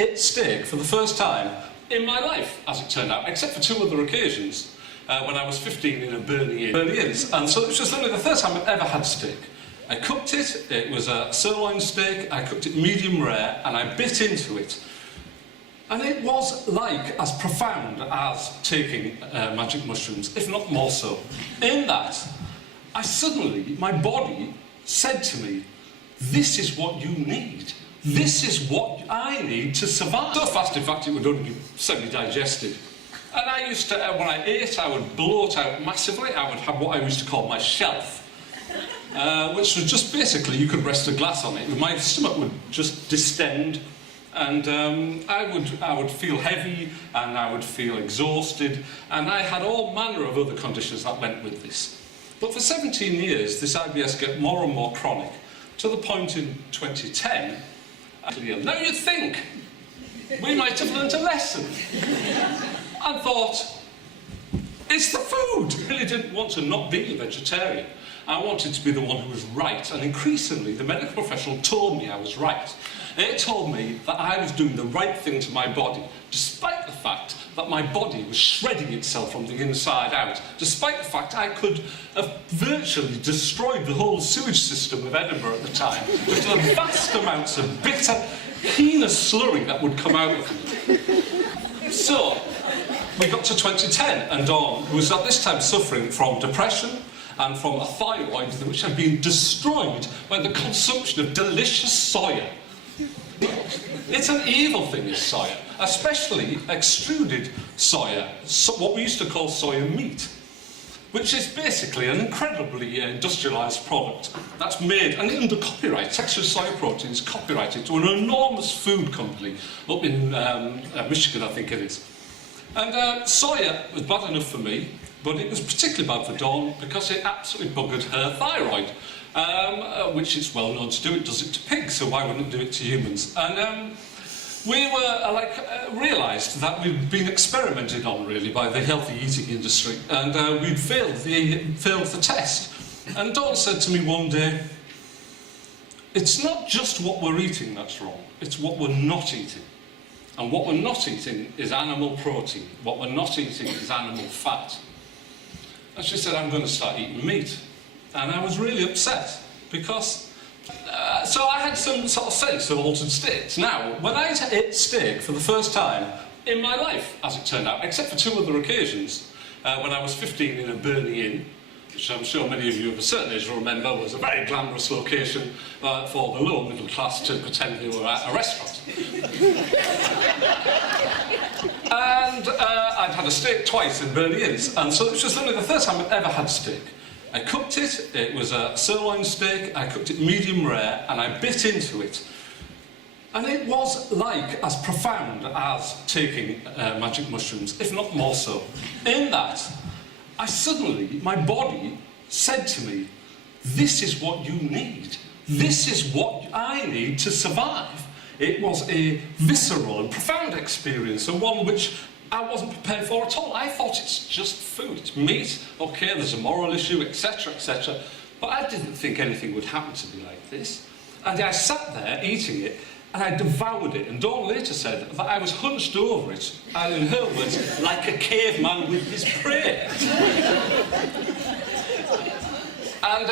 ate steak for the first time in my life, as it turned out, except for 2 other occasions, when I was 15 in a Burnie Inn. And so it was just only the first time I've ever had steak. I cooked it, it was a sirloin steak, I cooked it medium rare, and I bit into it. And it was like as profound as taking magic mushrooms, if not more so. In that, my body said to me, this is what you need. This is what I need to survive. So fast, in fact, it would only be semi-digested. And I used to, when I ate, I would bloat out massively. I would have what I used to call my shelf, which was just basically, you could rest a glass on it. My stomach would just distend, and I would feel heavy, and I would feel exhausted, and I had all manner of other conditions that went with this. But for 17 years, this IBS got more and more chronic, to the point in 2010, now you'd think we might have learnt a lesson. And thought, it's the food. I really didn't want to not be a vegetarian. I wanted to be the one who was right, and increasingly the medical professional told me I was right. It told me that I was doing the right thing to my body, despite the fact that my body was shredding itself from the inside out, despite the fact I could have virtually destroyed the whole sewage system of Edinburgh at the time, with the vast amounts of bitter, heinous slurry that would come out of me. So, we got to 2010, and Dawn was at this time suffering from depression and from a thyroid which had been destroyed by the consumption of delicious soya. It's an evil thing, is soya, especially extruded soya, what we used to call soya meat, which is basically an incredibly industrialised product that's made, and under copyright, textured soya protein is copyrighted to an enormous food company up in Michigan, I think it is. And soya was bad enough for me, but it was particularly bad for Dawn because it absolutely buggered her thyroid, which it's well known to do. It does it to pigs, so why wouldn't it do it to humans? And we were realised that we'd been experimented on really by the healthy eating industry, and we'd failed the test. And Dawn said to me one day, it's not just what we're eating that's wrong, it's what we're not eating. And what we're not eating is animal protein. What we're not eating is animal fat. And she said, I'm going to start eating meat. And I was really upset because... so I had some sort of sense of altered states. Now, when I ate steak for the first time in my life, as it turned out, except for 2 other occasions, when I was 15 in a Burnie Inn, which I'm sure many of you of a certain age will remember was a very glamorous location for the lower middle class to pretend they were at a restaurant. And I'd had a steak twice in Burnie Inns, and so it was just only the first time I'd ever had steak. I cooked it, it was a sirloin steak, I cooked it medium rare, and I bit into it. And it was like as profound as taking magic mushrooms, if not more so. In that, my body said to me, this is what you need. This is what I need to survive. It was a visceral and profound experience, and one which I wasn't prepared for at all. I thought it's just food, it's meat, okay, there's a moral issue, etc., etc. But I didn't think anything would happen to me like this. And I sat there eating it, and I devoured it. And Dawn later said that I was hunched over it, and in her words, like a caveman with his prey. And